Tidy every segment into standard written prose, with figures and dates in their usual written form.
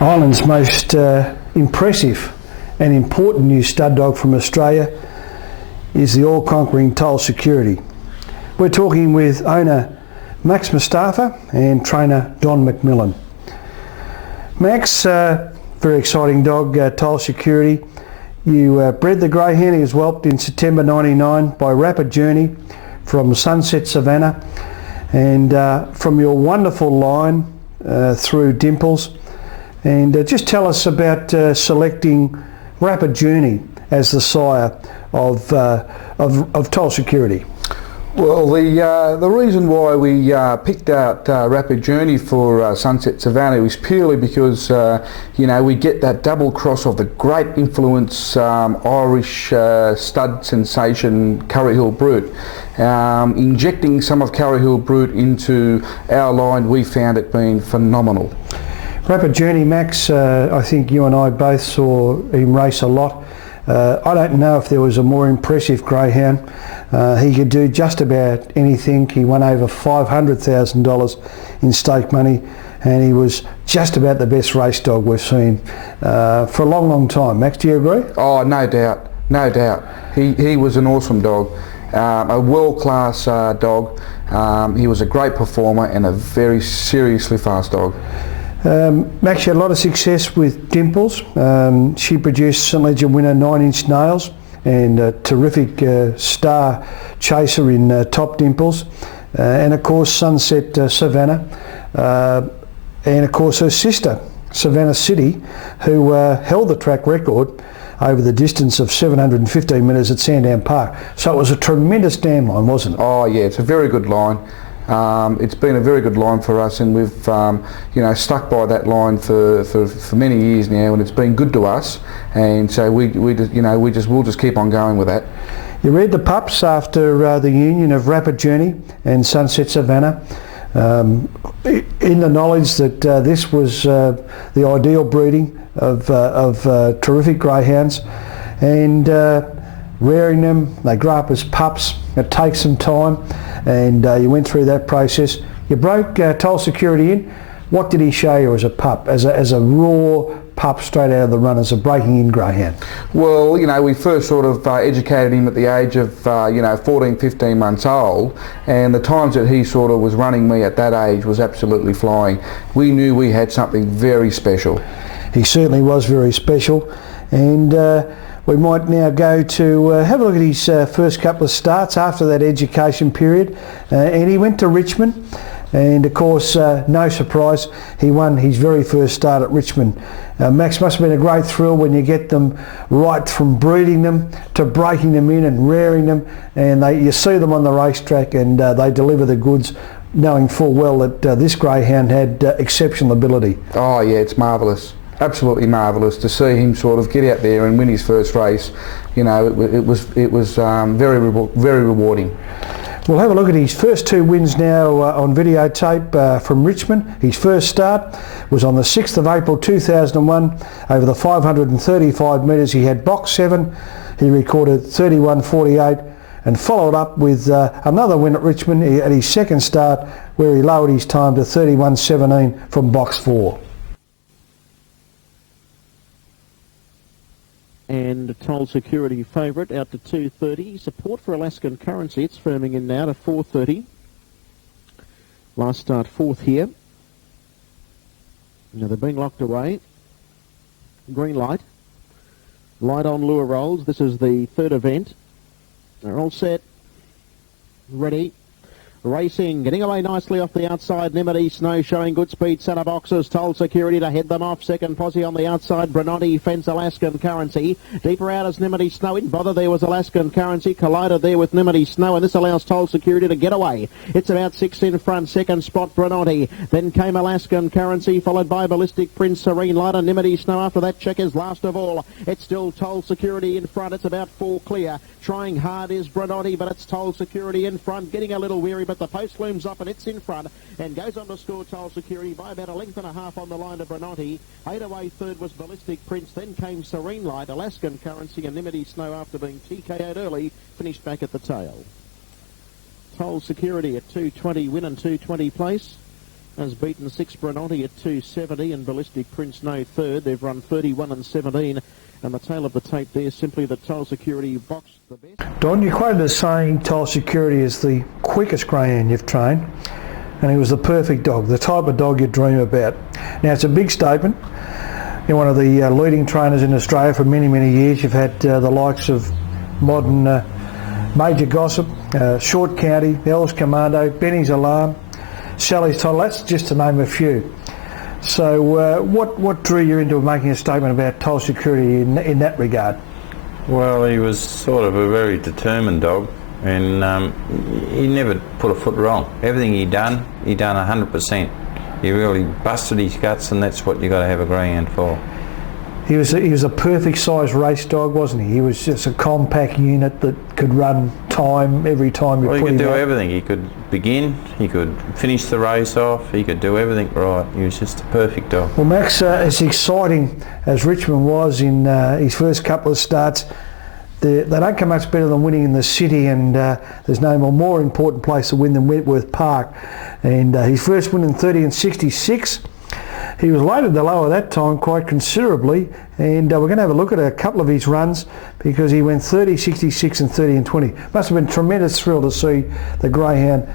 Ireland's most impressive and important new stud dog from Australia is the all-conquering Toll Security. We're talking with owner Max Mustafa and trainer Don McMillan. Max, very exciting dog, Toll Security. You bred the greyhound. He was whelped in September '99 by Rapid Journey from Sunset Savannah, and from your wonderful line through Dimples. And just tell us about selecting Rapid Journey as the sire of Toll Security. Well, the reason why we picked out Rapid Journey for Sunset Savannah was purely because we get that double cross of the great influence Irish stud sensation Curry Hill Brute. Injecting some of Curry Hill Brute into our line, we found it being phenomenal. Rapid Journey, Max, I think you and I both saw him race a lot. I don't know if there was a more impressive greyhound. He could do just about anything. He won over $500,000 in stake money, and he was just about the best race dog we've seen for a long, long time. Max, do you agree? Oh, no doubt, no doubt. He was an awesome dog, a world-class dog. He was a great performer and a very seriously fast dog. Max had a lot of success with Dimples. She produced St Leger winner 9-inch Nails and a terrific star chaser in Top Dimples, and of course Sunset Savannah, and of course her sister Savannah City, who held the track record over the distance of 715 metres at Sandown Park. So it was a tremendous dam line, wasn't it? Oh yeah, it's a very good line. It's been a very good line for us, and we've stuck by that line for many years now, and it's been good to us. And so we'll just keep on going with that. You reared the pups after the union of Rapid Journey and Sunset Savannah, in the knowledge that this was the ideal breeding of terrific greyhounds, and rearing them. They grow up as pups. It takes some time. And you went through that process. You broke Toll Security in. What did he show you as a pup, as a raw pup straight out of the runners, a breaking in greyhound? Well, we first sort of educated him at the age of 14, 15 months old, and the times that he sort of was running me at that age was absolutely flying. We knew we had something very special. He certainly was very special, and we might now go to have a look at his first couple of starts after that education period. And he went to Richmond, and of course, no surprise, he won his very first start at Richmond. Max, must have been a great thrill when you get them right from breeding them to breaking them in and rearing them, and you see them on the racetrack, and they deliver the goods, knowing full well that this greyhound had exceptional ability. Oh yeah, it's marvellous. Absolutely marvellous to see him sort of get out there and win his first race. It was very rewarding. We'll have a look at his first two wins now on videotape from Richmond. His first start was on the 6th of April 2001 over the 535 metres. He had box 7. He recorded 31.48 and followed up with another win at Richmond at his second start, where he lowered his time to 31.17 from box 4. And Toll Security favourite out to 2.30. Support for Alaskan Currency. It's firming in now to 4.30. Last start fourth here. Now they're being locked away. Green light. Light on lure rolls. This is the third event. They're all set. Ready. Racing, getting away nicely off the outside. Nimity Snow showing good speed. Centre boxes. Toll Security to head them off. Second posse on the outside. Branotti fence Alaskan Currency. Deeper out as Nimity Snow. In bother there was Alaskan Currency. Collided there with Nimity Snow, and this allows Toll Security to get away. It's about 6 in front. Second spot Branotti. Then came Alaskan Currency, followed by Ballistic Prince, Serene Light, and Nimity Snow. After that, Checkers last of all. It's still Toll Security in front. It's about 4 clear. Trying hard is Branotti, but it's Toll Security in front. Getting a little weary, but the post looms up and it's in front and goes on to score Toll Security by about a length and a half on the line to Branotti. 8 away third was Ballistic Prince, then came Serene Light, Alaskan Currency and Nimity Snow after being TKO'd early, finished back at the tail. Toll Security at 2.20 win and 2.20 place. has beaten 6 Brenanti at 270 and Ballistic Prince no third. They've run 31 and 17. And the tail of the tape there, simply that Toll Security boxed the best. Don, you quoted as saying Toll Security is the quickest greyhound you've trained, and he was the perfect dog, the type of dog you dream about. Now, it's a big statement. You're one of the leading trainers in Australia for many, many years. You've had the likes of modern Major Gossip, Short County, Ellis Commando, Benny's Alarm, Sally's Title. That's just to name a few. So what drew you into making a statement about Toll Security in that regard? Well, he was sort of a very determined dog, and he never put a foot wrong. Everything he done 100%. He really busted his guts, and that's what you got to have a greyhound for. He was a perfect size race dog, wasn't he? He was just a compact unit that could run time every time you put him out. Well, he could do everything. He could begin, he could finish the race off, he could do everything right. He was just a perfect dog. Well, Max, as exciting as Richmond was in his first couple of starts, they don't come much better than winning in the city, and there's no more important place to win than Wentworth Park. And his first win in 30 and 66. He was later to lower that time quite considerably, and we're going to have a look at a couple of his runs because he went 30, 66 and 30 and 20. Must have been a tremendous thrill to see the greyhound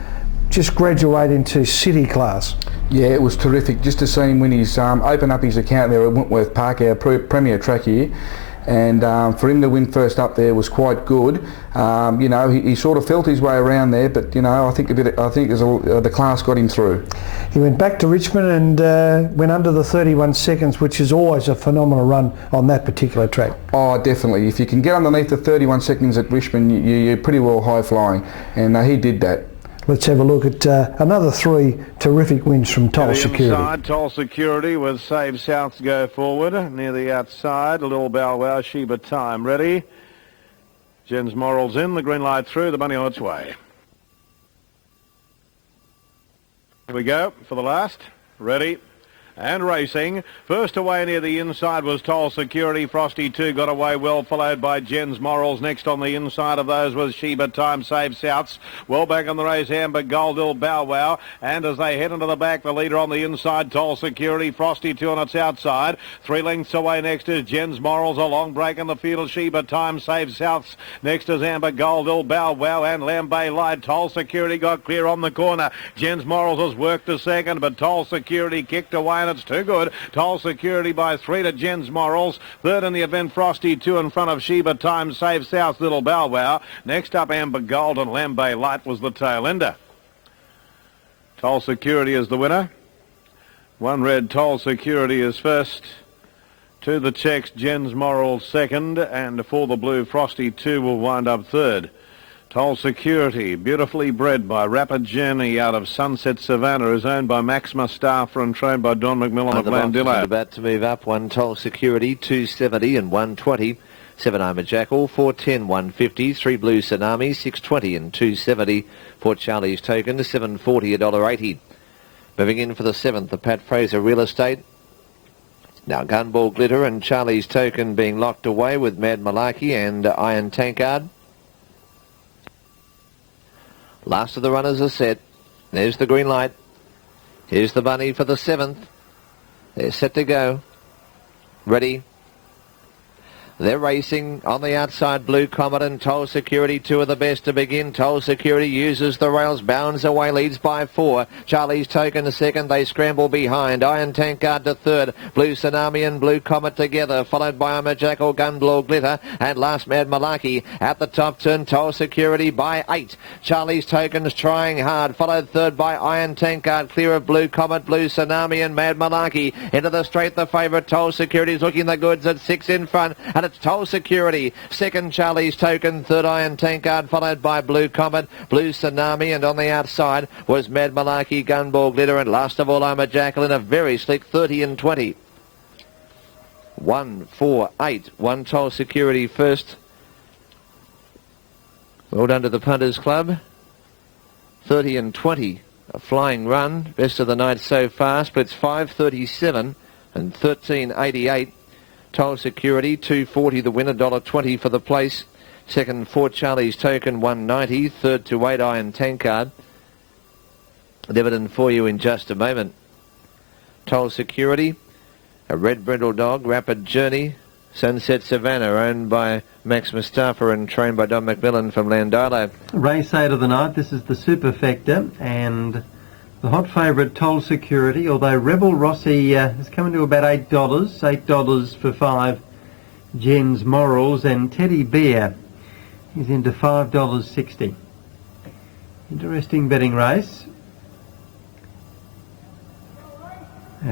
just graduate into city class. Yeah, it was terrific just to see him when he's open up his account there at Wentworth Park, our premier track here. And for him to win first up there was quite good. You know, he sort of felt his way around there, but you know, I think the class got him through. He went back to Richmond and went under the 31 seconds, which is always a phenomenal run on that particular track. Oh, definitely. If you can get underneath the 31 seconds at Richmond, you're pretty well high flying, and he did that. Let's have a look at another 3 terrific wins from Toll Security. Inside, Toll Security with Save South to go forward. Near the outside, a little bow wow, Sheba Time. Ready? Jens Morals in, the green light through, the bunny on its way. Here we go for the last. Ready? And racing. First away near the inside was Toll Security. Frosty 2 got away well, followed by Jens Morals. Next on the inside of those was Sheba Time, Save Souths. Well back on the race, Amber Goldil, Bow Wow. And as they head into the back, the leader on the inside, Toll Security. Frosty 2 on its outside. 3 lengths away next is Jens Morals. A long break in the field, Sheba Time, Save Souths. Next is Amber Goldil, Bow Wow and Lambay Light. Toll Security got clear on the corner. Jens Morals has worked to second, but Toll Security kicked away. And it's too good. Toll Security by 3 to Jens Morals. Third in the event, Frosty 2 in front of Sheba Time, Save South, Little Bow Wow. Next up, Amber Gold and Lambay Light was the tail ender. Toll Security is the winner. 1 red, Toll Security is first. 2 the checks, Jens Morals second. And for the blue, Frosty 2 will wind up third. Toll Security, beautifully bred by Rapid Journey out of Sunset Savannah, is owned by Max Mustafa and trained by Don McMillan of Blandillo. About to move up, 1 Toll Security, 270 and 120. 7 Oma Jackal, 410, 150. 3 Blue Tsunami, 620 and 270. 4 Charlie's Token, 740, $1.80. Moving in for the 7th, the Pat Fraser Real Estate. Now Gunball Glitter and Charlie's Token being locked away with Mad Malaki and Iron Tankard. Last of the runners are set. There's the green light. Here's the bunny for the 7th. They're set to go. Ready. They're racing on the outside. Blue Comet and Toll Security, 2 of the best to begin. Toll Security uses the rails, bounds away, leads by 4. Charlie's Token second. They scramble behind. Iron Tankard to third. Blue Tsunami and Blue Comet together, followed by Oma Jackal, Gunblow Glitter, and last Mad Malaki. At the top turn, Toll Security by 8. Charlie's Token's trying hard, followed third by Iron Tankard, clear of Blue Comet, Blue Tsunami and Mad Malaki. Into the straight, the favourite Toll Security's looking the goods at 6 in front. And it's Toll Security. Second, Charlie's Token. Third, Iron Tankard, followed by Blue Comet, Blue Tsunami, and on the outside was Mad Malaki, Gunball Glitter, and last of all, Oma Jackal in a very slick 30 and 20. 1, 4, 8. 1 Toll Security first. Well done to the Punters Club. 30 and 20. A flying run. Best of the night so far. Splits 5.37 and 13.88. Toll Security, 240 the winner, $1.20 for the place. Second, 4 Charlie's Token, 190. Third to 8 Iron Tankard. dividend for you in just a moment. Toll Security, a red brindle dog, Rapid Journey, Sunset Savannah, owned by Max Mustafa and trained by Don McMillan from Landilo. Race 8 of the night, this is the Superfecta, and the hot favourite Toll Security, although Rebel Rossi is coming to about $8, $8 for 5 Jens Morals, and Teddy Bear is into $5.60. Interesting betting race.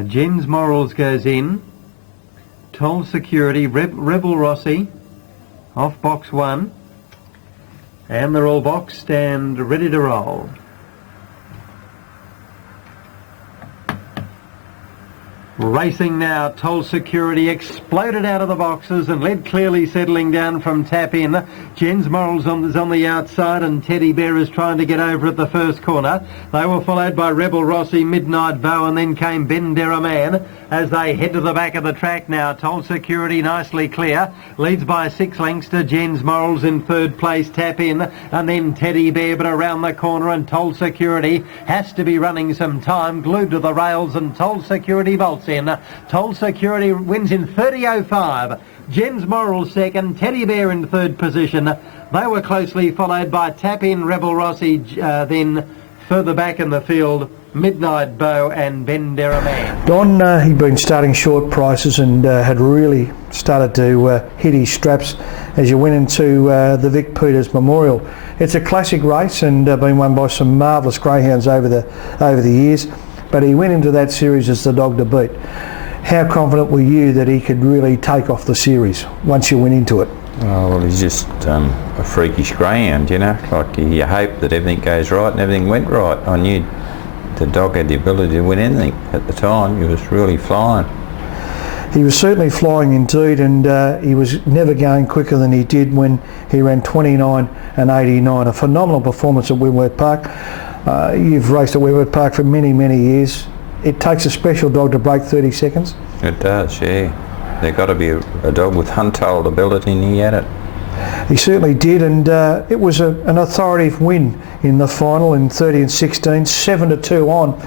Jens Morals goes in. Toll Security, Rebel Rossi, off box 1. And they're all boxed and ready to roll. Racing now, Toll Security exploded out of the boxes and led clearly, settling down from tap in. Jens Morals is on the outside and Teddy Bear is trying to get over at the first corner. They were followed by Rebel Rossi, Midnight Bow, and then came Ben Deraman as they head to the back of the track now. Toll Security nicely clear, leads by 6 lengths to Jens Morals in third place, tap in, and then Teddy Bear, but around the corner, and Toll Security has to be running some time, glued to the rails, and Toll Security bolts in. Toll Security wins in 30.05. Jens Morals second, Teddy Bear in third position. They were closely followed by Tap In, Rebel Rossi, then further back in the field, Midnight Bow and Ben Deraman. Don, he'd been starting short prices and had really started to hit his straps as you went into the Vic Peters Memorial. It's a classic race and been won by some marvellous greyhounds over the years, but he went into that series as the dog to beat. How confident were you that he could really take off the series once you went into it? Oh, well, he's just a freakish greyhound, you know. Like, you hope that everything goes right, and everything went right. I knew the dog had the ability to win anything at the time. He was really flying. He was certainly flying indeed, and he was never going quicker than he did when he ran 29 and 89. A phenomenal performance at Wentworth Park. You've raced at Wentworth Park for many, many years. It takes a special dog to break 30 seconds. It does, yeah. There's got to be a dog with untold ability, and he had it. He certainly did, and it was an authoritative win in the final in 30 and 16, 7-2 on.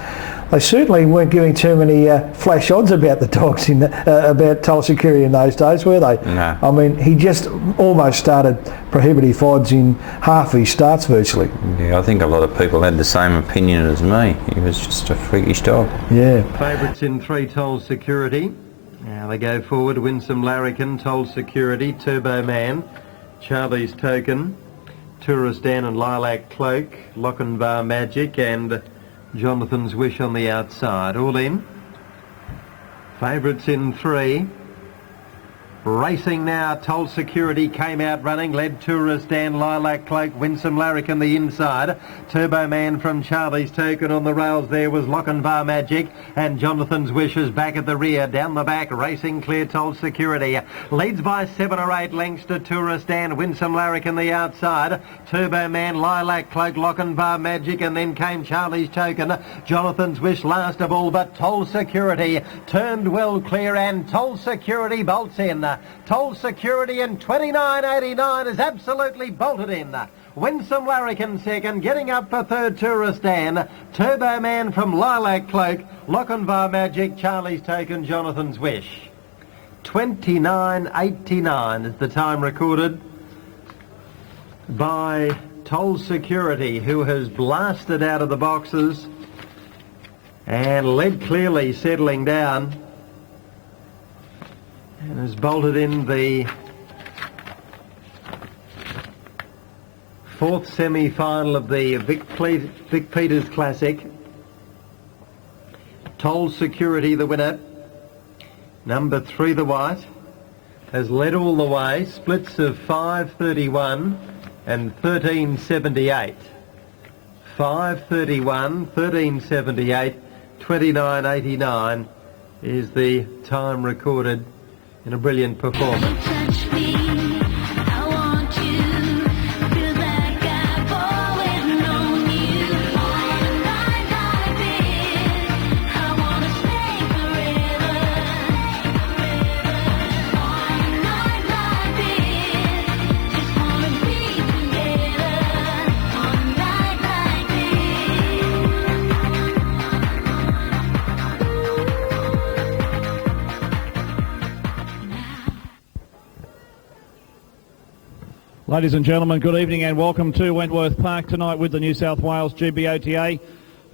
They certainly weren't giving too many flash odds about the dogs about Toll Security in those days, were they? No. I mean, he just almost started prohibitive odds in half his starts virtually. Yeah, I think a lot of people had the same opinion as me. He was just a freakish dog. Yeah. Favourites in 3, Toll Security. Now they go forward, Winsome Larrikin, Toll Security, Turbo Man, Charlie's Token, Tourist Dan and Lilac Cloak, Lochinvar Magic and Jonathan's Wish on the outside. All in. Favourites in 3. Racing now, Toll Security came out running, led Tourist Dan, Lilac Cloak, Winsome Larrikin the inside. Turbo Man from Charlie's Token on the rails there was Lochinvar Magic, and Jonathan's Wish is back at the rear. Down the back, racing clear, Toll Security. Leads by 7 or 8 lengths to Tourist Dan, Winsome Larrikin the outside. Turbo Man, Lilac Cloak, Lochinvar Magic, and then came Charlie's Token. Jonathan's Wish last of all, but Toll Security turned well clear, and Toll Security bolts in. Toll Security in 29.89 is absolutely bolted in. Winsome Larrikin second, getting up for third, Tourist Dan. Turbo Man from Lilac Cloak, Lochinvar Magic, Charlie's Token, Jonathan's Wish. 29.89 is the time recorded by Toll Security, who has blasted out of the boxes and led clearly, settling down, and has bolted in the 4th semi-final of the Vic Peters Classic. Toll Security the winner. Number 3 the white has led all the way, splits of 5.31 and 13.78. 5.31, 13.78, 29.89 is the time recorded in a brilliant performance. Ladies and gentlemen, good evening and welcome to Wentworth Park tonight with the New South Wales GBOTA.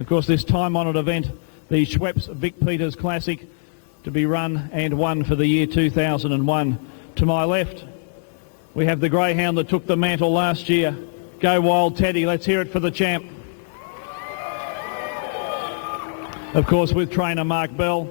Of course, this time-honoured event, the Schweppes Vic Peters Classic, to be run and won for the year 2001. To my left, we have the greyhound that took the mantle last year. Go Wild Teddy, let's hear it for the champ. Of course, with trainer Mark Bell,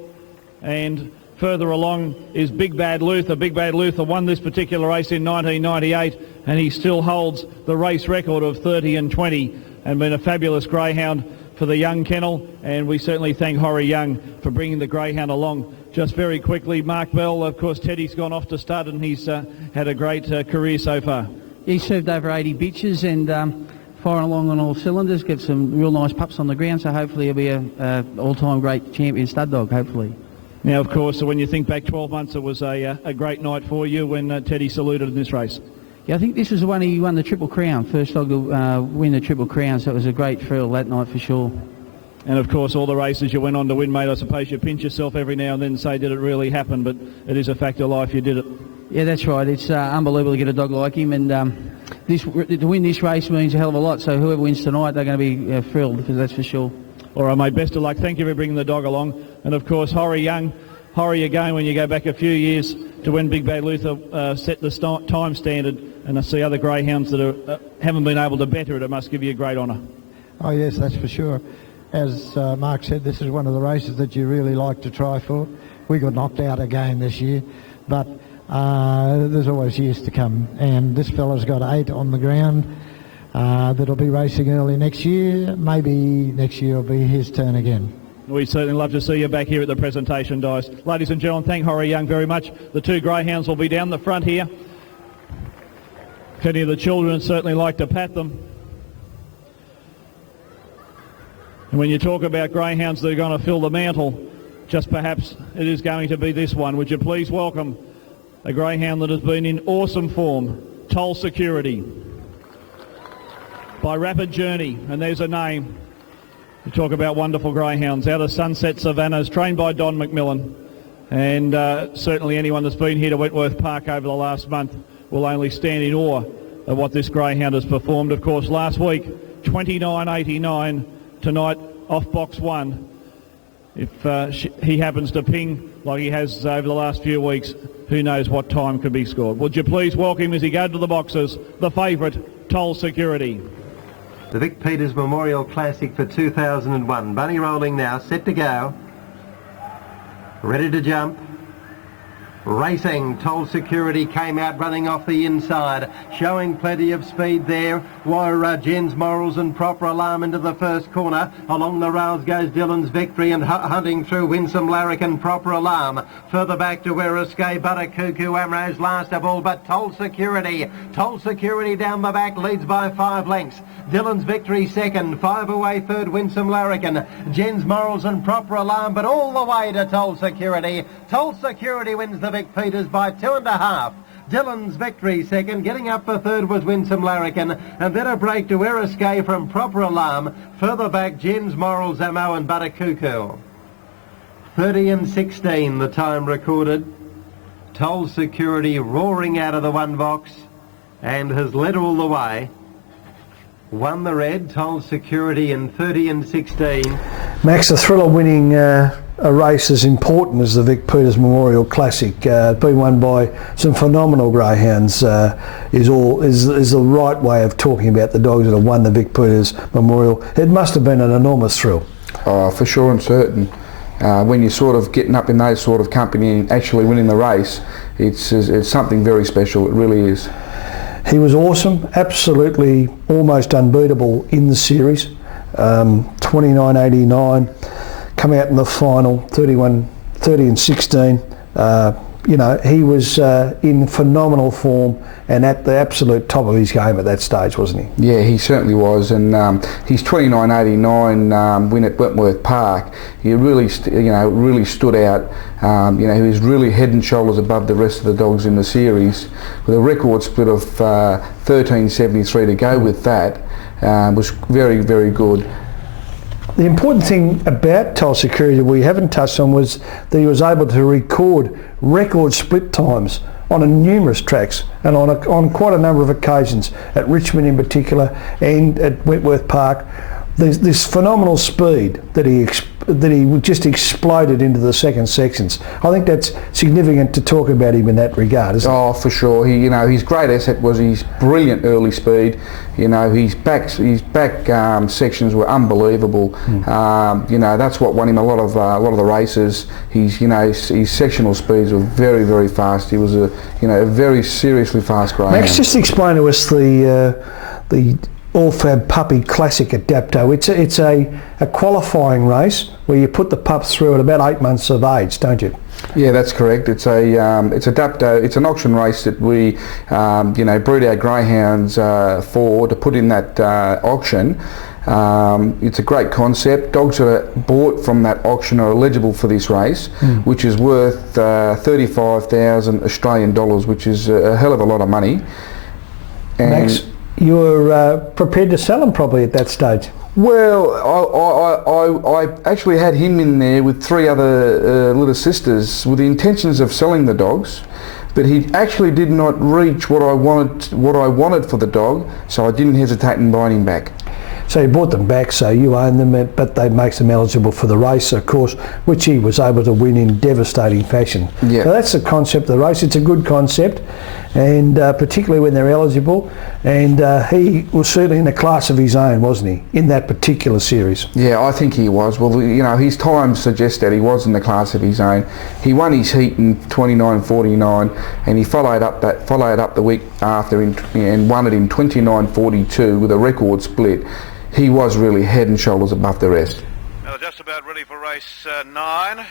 and further along is Big Bad Luther. Big Bad Luther won this particular race in 1998, and he still holds the race record of 30 and 20, and been a fabulous greyhound for the young kennel, and we certainly thank Horry Young for bringing the greyhound along. Just very quickly, Mark Bell, of course Teddy's gone off to stud, and he's had a great career so far. He's served over 80 bitches and firing along on all cylinders, get some real nice pups on the ground, so hopefully he'll be a all-time great champion stud dog, hopefully. Now, of course, when you think back 12 months, it was a great night for you when Teddy saluted in this race. Yeah, I think this was the one he won the Triple Crown, first dog to win the Triple Crown, so it was a great thrill that night for sure. And of course, all the races you went on to win, mate, I suppose you pinch yourself every now and then and say, did it really happen? But it is a fact of life, you did it. Yeah, that's right. It's unbelievable to get a dog like him, and to win this race means a hell of a lot, so whoever wins tonight, they're going to be thrilled, because that's for sure. All right, mate, best of luck. Thank you for bringing the dog along. And of course, Horry Young, Horry again, when you go back a few years to when Big Bad Luther set the time standard, and I see other greyhounds that haven't been able to better it, it must give you a great honour. Oh yes, that's for sure. As Mark said, this is one of the races that you really like to try for. We got knocked out again this year, but there's always years to come, and this fella's got 8 on the ground that'll be racing early next year. Maybe next year will be his turn again. We'd certainly love to see you back here at the presentation, Dice. Ladies and gentlemen, thank Horry Young very much. The 2 greyhounds will be down the front here. Any of the children certainly like to pat them. And when you talk about greyhounds that are going to fill the mantle, just perhaps it is going to be this one. Would you please welcome a greyhound that has been in awesome form, Toll Security, by Rapid Journey, and there's a name. You talk about wonderful greyhounds out of Sunset Savannahs, trained by Don McMillan, and certainly anyone that's been here to Wentworth Park over the last month will only stand in awe of what this greyhound has performed. Of course, last week, 29.89, tonight off box 1. If he happens to ping like he has over the last few weeks, who knows what time could be scored. Would you please welcome, as he goes to the boxes, the favourite, Toll Security. The Vic Peters Memorial Classic for 2001. Bunny rolling now, set to go. Ready to jump. Racing, Toll Security came out running off the inside, showing plenty of speed there. Were Jens Morals and Proper Alarm into the first corner. Along the rails goes Dylan's Victory, and hunting through Winsome Larrikin, Proper Alarm. Further back to Weraskay, Butter Cuckoo, Amro's last of all, but Toll Security down the back leads by 5 lengths. Dylan's Victory second, 5 away third, Winsome Larrikin. Jens Morals and Proper Alarm, but all the way to Toll Security. Toll Security wins the Vic Peters by 2.5. Dylan's Victory second, getting up for third was Winsome Larrikin, and then a break to Weraskay from Proper Alarm. Further back, Jens Morals, Ammo and Butter Cuckoo. 30 and 16 the time recorded. Toll Security roaring out of the one box and has led all the way. Won the red, Toll Security in 30 and 16. Max, the thrill of winning a race as important as the Vic Peters Memorial Classic, being won by some phenomenal greyhounds, is the right way of talking about the dogs that have won the Vic Peters Memorial. It must have been an enormous thrill. For sure and certain. When you're sort of getting up in those sort of company and actually winning the race, it's something very special. It really is. He was awesome, absolutely almost unbeatable in the series. 29.89, come out in the final, 30 and 16. He was in phenomenal form and at the absolute top of his game at that stage, wasn't he? Yeah, he certainly was, and his 29.89 win at Wentworth Park, he really stood out. He was really head and shoulders above the rest of the dogs in the series, with a record split of 13.73 to go with that. Was very, very good. The important thing about Toll Security that we haven't touched on was that he was able to record split times on numerous tracks and on quite a number of occasions, at Richmond in particular and at Wentworth Park. There's this phenomenal speed that he just exploded into the second sections. I think that's significant to talk about him in that regard, isn't it? Oh, for sure. His great asset was his brilliant early speed. His back sections were unbelievable. That's what won him a lot of the races. His sectional speeds were very, very fast. He was a very seriously fast greyhound. Max, just explain to us the All-Fab Puppy Classic at Dapto. It's a qualifying race where you put the pups through at about 8 months of age, don't you? Yeah, that's correct. It's a Dapto. It's an auction race that we breed our greyhounds for to put in that auction. It's a great concept. Dogs that are bought from that auction are eligible for this race, which is worth 35,000 Australian dollars, which is a hell of a lot of money. And Max, you were prepared to sell them probably at that stage. Well, I actually had him in there with 3 other little sisters with the intentions of selling the dogs, but he actually did not reach what I wanted for the dog, so I didn't hesitate in buying him back. So you bought them back, so you own them, but they makes them eligible for the race, of course, which he was able to win in devastating fashion. Yeah. So that's the concept of the race. It's a good concept, and particularly when they're eligible. And he was certainly in a class of his own, wasn't he, in that particular series? Yeah, I think he was. Well, his time suggests that he was in the class of his own. He won his heat in 29.49, and he followed up the week after and won it in 29.42 with a record split. He was really head and shoulders above the rest. Now just about ready for race 9.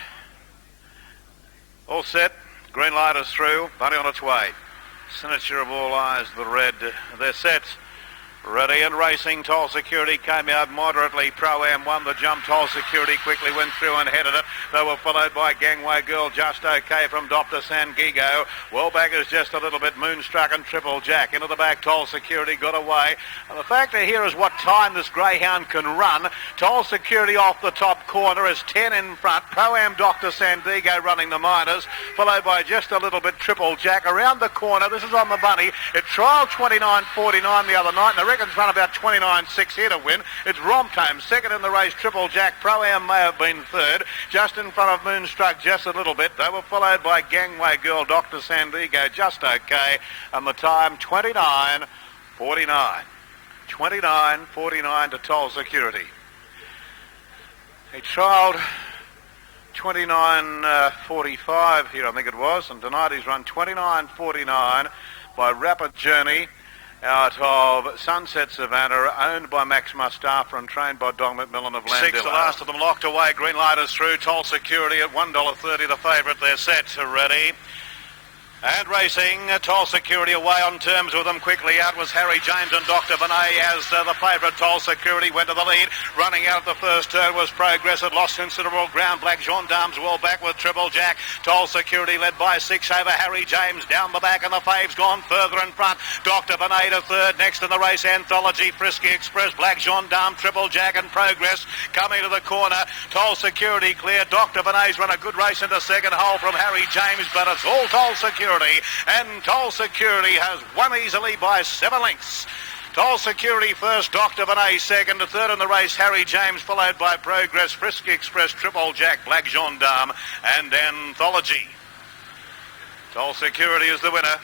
All set. Green light is through. Bunny on its way. Signature of all eyes, the red. They're set. Ready and racing. Toll Security came out moderately. Pro-Am won the jump. Toll Security quickly went through and headed it. They were followed by Gangway Girl, just okay from Dr. Sangigo. Wellbaggers just a little bit. Moonstruck and Triple Jack. Into the back, Toll Security got away. And the factor here is what time this greyhound can run. Toll Security off the top corner is 10 in front. Pro-Am Dr. Sandigo running the minors, followed by just a little bit Triple Jack. Around the corner, this is on the bunny. It trialled 29.49 the other night, and the reckon's run about 29.6 here to win. It's Romptome second in the race. Triple Jack. Pro-Am may have been third, just in front of Moonstruck just a little bit. They were followed by Gangway Girl, Dr. Sandigo, just okay, and the time 29.49. 29.49 to Toll Security. He trialled 29.45 here, I think it was, and tonight he's run 29.49 by Rapid Journey out of Sunset Savannah, owned by Max Mustafa and trained by Don McMillan of Landillo. 6, the last of them locked away. Green light is through. Toll Security at $1.30, the favourite. They're set, ready. And racing, Toll Security away on terms with them. Quickly out was Harry James and Dr. Benet as the favourite. Toll Security went to the lead. Running out at the first turn was Progress. It lost considerable ground. Black Gendarmes well back with Triple Jack. Toll Security led by 6 over Harry James. Down the back and the fave's gone further in front. Dr. Benet to third. Next in the race, Anthology, Frisky Express, Black Gendarme, Triple Jack and Progress coming to the corner. Toll Security clear. Dr. Benet's run a good race into second hole from Harry James, but it's all Toll Security. And Toll Security has won easily by 7 lengths. Toll Security first, Dr. Benet second, third in the race, Harry James, followed by Progress, Frisky Express, Triple Jack, Black Gendarme and Anthology. Toll Security is the winner.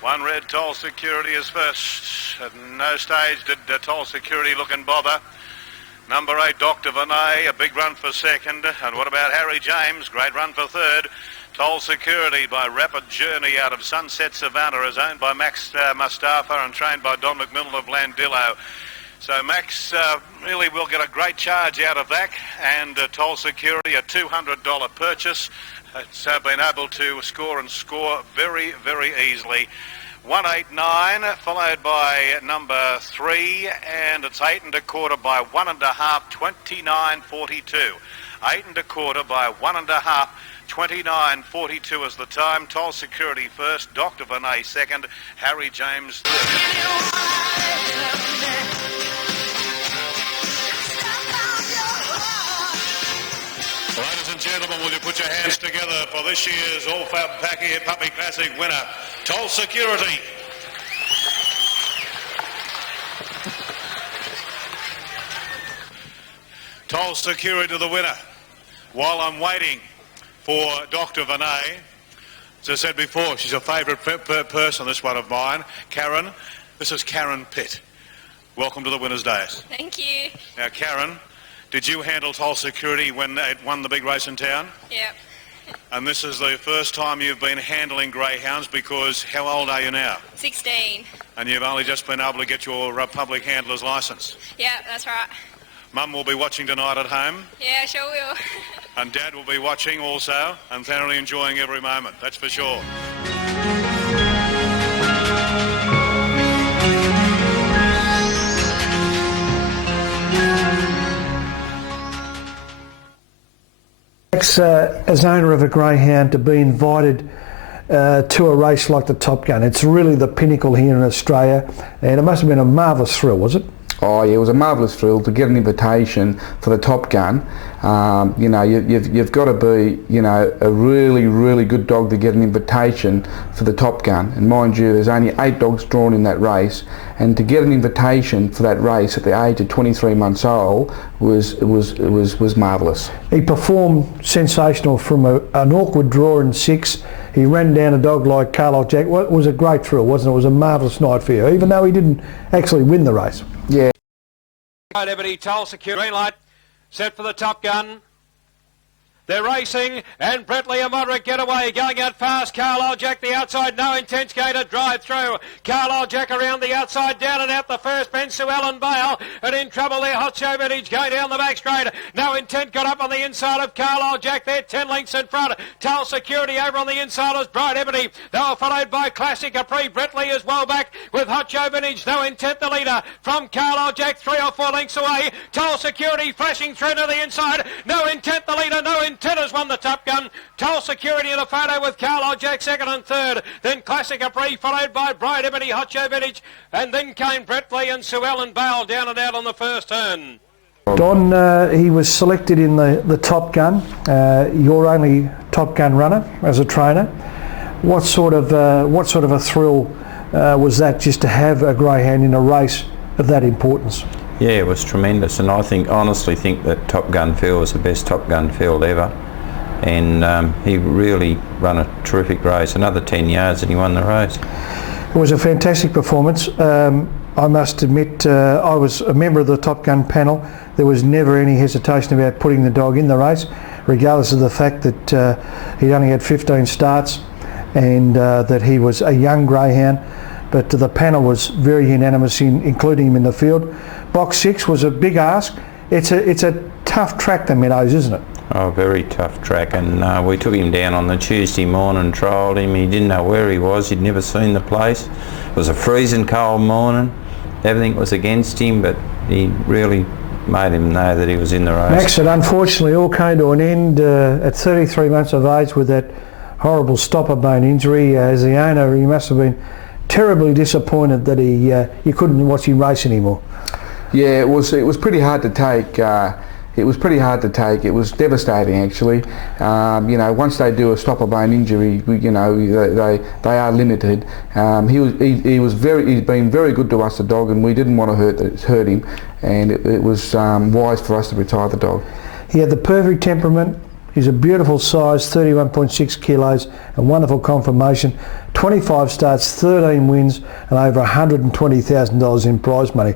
One red, Toll Security is first. At no stage did Toll Security look and bother. Number 8, Dr. Benet, a big run for second. And what about Harry James? Great run for third. Toll Security by Rapid Journey out of Sunset Savannah is owned by Max Mustafa and trained by Don McMillan of Landillo. So Max really will get a great charge out of that, and Toll Security a $200 purchase. It's been able to score very, very easily. 189 followed by number 3, and it's 8 1/4 by 1.5, 29.42. 8 1/4 by 1.5. 29.42 is the time. Toll Security first, Dr. Benet second, Harry James third. Ladies and gentlemen, will you put your hands together for this year's All-Fab Pakeha Puppy Classic winner, Toll Security. Toll Security to the winner. While I'm waiting for Dr. Vinay, as I said before, she's a favourite person, this one of mine. Karen, this is Karen Pitt. Welcome to the Winners' Days. Thank you. Now, Karen, did you handle Toll Security when it won the big race in town? Yep. And this is the first time you've been handling greyhounds, because how old are you now? 16. And you've only just been able to get your public handler's licence? Yeah, that's right. Mum will be watching tonight at home. Yeah, sure will. And Dad will be watching also and thoroughly enjoying every moment, that's for sure. Max, as owner of a greyhound, to be invited to a race like the Top Gun, it's really the pinnacle here in Australia, and it must have been a marvellous thrill, was it? Oh yeah, it was a marvellous thrill to get an invitation for the Top Gun. You know, you've got to be, you know, a really good dog to get an invitation for the Top Gun. And mind you, there's only 8 dogs drawn in that race, and to get an invitation for that race at the age of 23 months old was marvellous. He performed sensational from an awkward draw in 6. He ran down a dog like Carlisle Jack. It was a great thrill, wasn't it? It was a marvellous night for you, even though he didn't actually win the race. Yeah. Right, everybody, Toll Security, green light, set for the Top Gun. They're racing, and Bretley a moderate getaway, going out fast. Carlisle Jack the outside, no intense gator, drive through. Carlisle Jack around the outside, down and out the first bench, Sue Ellen Bale, and in trouble there, Hot Show Vintage going down the back straight. No intent got up on the inside of Carlisle Jack there, 10 lengths in front. Toll Security over on the inside was Bright Ebony. They were followed by Classic Capri. Bretley is well back with Hot Show Vintage. No intent the leader from Carlisle Jack, 3 or 4 lengths away. Toll Security flashing through to the inside. No intent the leader, no intent has won the Top Gun. Toll Security in a photo with Carlisle Jack second and third. Then Classic Capri followed by Bright Ebony, Hot Show Vintage, and then came Bretley and Sue Ellen Bale down and out on the first turn. Don, he was selected in the Top Gun, your only Top Gun runner as a trainer. What sort of a thrill was that, just to have a greyhound in a race of that importance? Yeah, it was tremendous, and I honestly think that Top Gun field was the best Top Gun field ever, and he really ran a terrific race. Another 10 yards and he won the race. It was a fantastic performance. I must admit, I was a member of the Top Gun panel. There was never any hesitation about putting the dog in the race, regardless of the fact that he only had 15 starts and that he was a young greyhound. But the panel was very unanimous in including him in the field. Box 6 was a big ask. It's a tough track, the Meadows, isn't it? Oh, very tough track, and we took him down on the Tuesday morning, trialled him. He didn't know where he was, he'd never seen the place. It was a freezing cold morning, everything was against him, but he really made him know that he was in the race. Max, it unfortunately all came to an end at 33 months of age with that horrible stopper bone injury. As the owner, he must have been terribly disappointed that you couldn't watch him race anymore. Yeah, it was pretty hard to take. It was pretty hard to take. It was devastating, actually. You know, once they do a stopper bone injury, you know, they are limited. He's been very good to us, the dog, and we didn't want to hurt him. And it was wise for us to retire the dog. He had the perfect temperament. He's a beautiful size, 31.6 kilos, a wonderful conformation. 25 starts, 13 wins, and over $120,000 in prize money.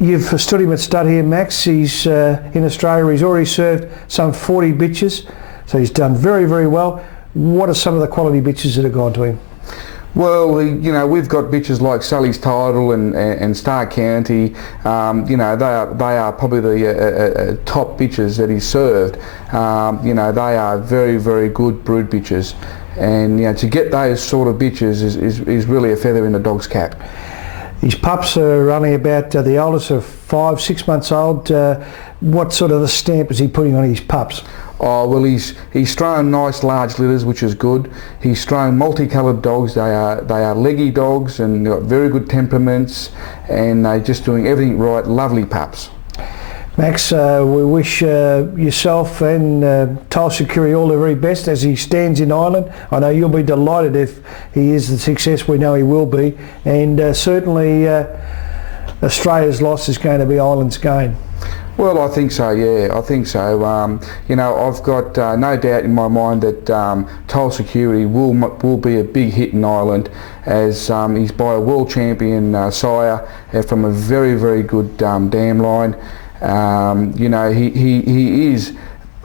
You've stood him at stud here, Max. He's in Australia. He's already served some 40 bitches, so he's done very well. What are some of the quality bitches that have gone to him? Well, you know, we've got bitches like Sully's Title and Star County. You know, they are probably the top bitches that he's served. You know, they are very good brood bitches, and you know, to get those sort of bitches is really a feather in the dog's cap. His pups are only about, the oldest are 5-6 months old. What sort of a stamp is he putting on his pups? Oh, well, he's thrown nice large litters, which is good. He's thrown multicoloured dogs. They are leggy dogs and got very good temperaments, and they're just doing everything right. Lovely pups. Max, we wish yourself and Toll Security all the very best as he stands in Ireland. I know you'll be delighted if he is the success we know he will be, and certainly Australia's loss is going to be Ireland's gain. Well, I think so, yeah, I think so. You know, I've got no doubt in my mind that Toll Security will be a big hit in Ireland, as he's by a world champion sire from a very, very good dam line. You know, he is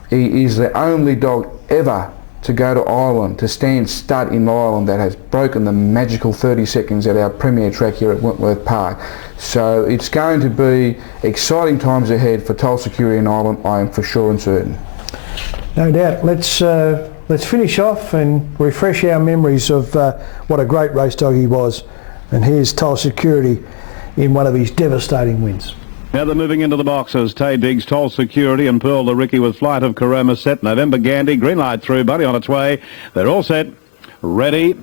the only dog ever to go to Ireland, to stand stud in Ireland, that has broken the magical 30 seconds at our premier track here at Wentworth Park. So it's going to be exciting times ahead for Toll Security in Ireland, I am for sure and certain. No doubt. Let's finish off and refresh our memories of what a great race dog he was. And here's Toll Security in one of his devastating wins. Now they're moving into the boxes. Tay Diggs, Toll Security and Pearl the Ricky with Flight of Caroma set. November Gandy, green light through, Buddy on its way. They're all set, ready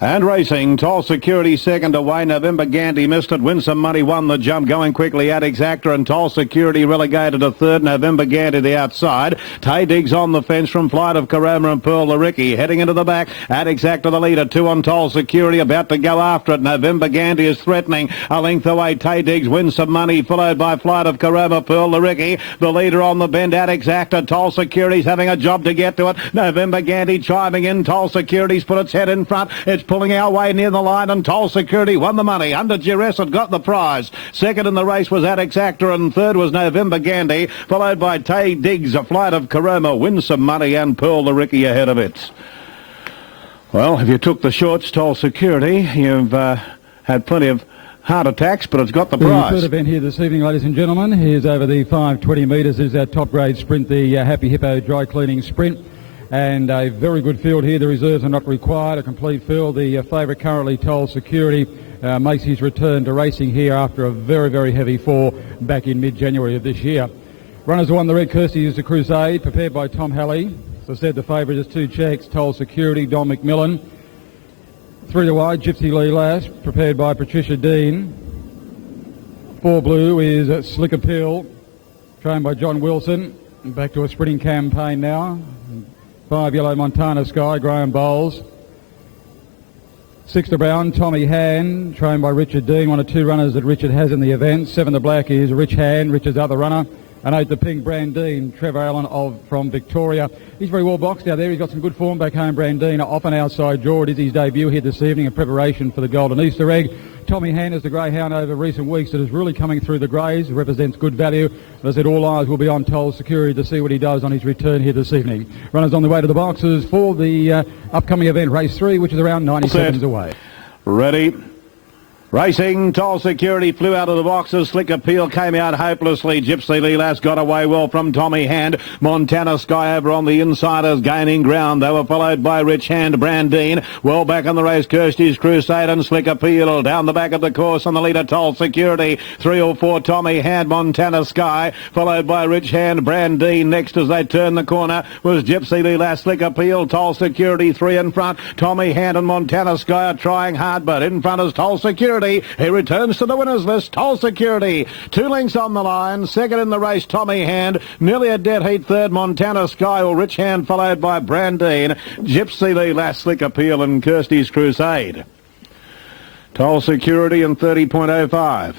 and racing. Toll Security second away. November Gandy missed it. Win Some Money won the jump. Going quickly at Exacta, and Toll Security relegated to third. November Gandy the outside. Tay Diggs on the fence from Flight of Caroma and Pearl the Ricky. Heading into the back at Exacta the leader. 2 on Toll Security, about to go after it. November Gandy is threatening. A length away. Tay Diggs Win Some Money, followed by Flight of Caroma, Pearl the Ricky. The leader on the bend at Exacta. Toll Security's having a job to get to it. November Gandy chiming in. Toll Security's put its head in front. It's pulling our way near the line, and Toll Security won the money. Under duress, it got the prize. Second in the race was at Exacta, and third was November Gandy, followed by Tay Diggs, A Flight of Caroma, Win Some Money, and Pearl the Ricky ahead of it. Well, if you took the shorts, Toll Security, you've had plenty of heart attacks, but it's got the prize. The third event here this evening, ladies and gentlemen. Here's over the 520 metres is our top grade sprint, the Happy Hippo dry cleaning sprint. And a very good field here. The reserves are not required. A complete field. The favourite currently, Toll Security, makes his return to racing here after a very, very heavy fall back in mid-January of this year. Runners who won the red, Kirsty's Crusade, prepared by Tom Halley. As I said, the favourite is 2 checks, Toll Security, Don McMillan. 3 to wide, Gypsy Lee Lass, prepared by Patricia Dean. 4 blue is Slick Appeal, trained by John Wilson. Back to a sprinting campaign now. 5 yellow, Montana Sky, Graham Bowles. 6 to brown, Tommy Hand, trained by Richard Dean, one of 2 runners that Richard has in the event. 7 to black is Rich Hand, Richard's other runner. And 8 to pink, Brandine, Trevor Allen from Victoria. He's very well boxed out there. He's got some good form back home, Brandine, off an outside draw. It is his debut here this evening in preparation for the Golden Easter Egg. Tommy Hand is the greyhound over recent weeks that is really coming through the greys, represents good value. As I said, all eyes will be on Toll Security to see what he does on his return here this evening. Runners on the way to the boxes for the upcoming event, race 3, which is around 90 seconds away. Ready. Racing, Toll Security flew out of the boxes. Slick Appeal came out hopelessly. Gypsy Lee Lass got away well from Tommy Hand. Montana Sky over on the insiders gaining ground. They were followed by Rich Hand, Brandine. Well back on the race, Kirsty's Crusade and Slick Appeal. Down the back of the course on the leader, Toll Security. 3 or 4, Tommy Hand, Montana Sky, followed by Rich Hand, Brandine. Next as they turn the corner was Gypsy Lee Lass, Slick Appeal, Toll Security 3 in front. Tommy Hand and Montana Sky are trying hard, but in front is Toll Security. He returns to the winners list. Toll Security 2 lengths on the line. Second in the race, Tommy Hand. Nearly a dead heat. Third, Montana Sky or Rich Hand, followed by Brandine, Gypsy Lee Lass, Slick Appeal and Kirsty's Crusade. Toll Security in 30.05.